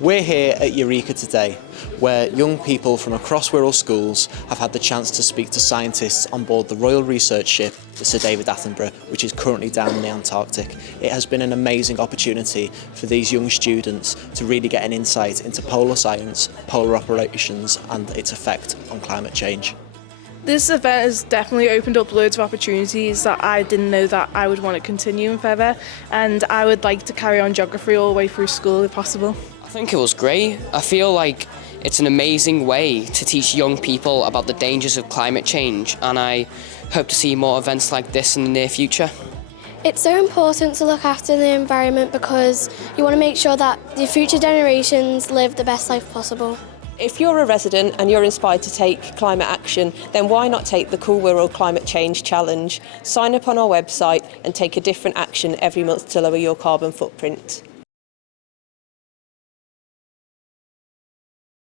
We're here at Eureka today, where young people from across Wirral schools have had the chance to speak to scientists on board the Royal Research ship, the Sir David Attenborough, which is currently down in the Antarctic. It has been an amazing opportunity for these young students to really get an insight into polar science, polar operations and its effect on climate change. This event has definitely opened up loads of opportunities that I didn't know that I would want to continue in further, and I would like to carry on geography all the way through school if possible. I think it was great. I feel like it's an amazing way to teach young people about the dangers of climate change, and I hope to see more events like this in the near future. It's so important to look after the environment because you want to make sure that the future generations live the best life possible. If you're a resident and you're inspired to take climate action, then why not take the Cool Wirral Climate Change Challenge? Sign up on our website and take a different action every month to lower your carbon footprint.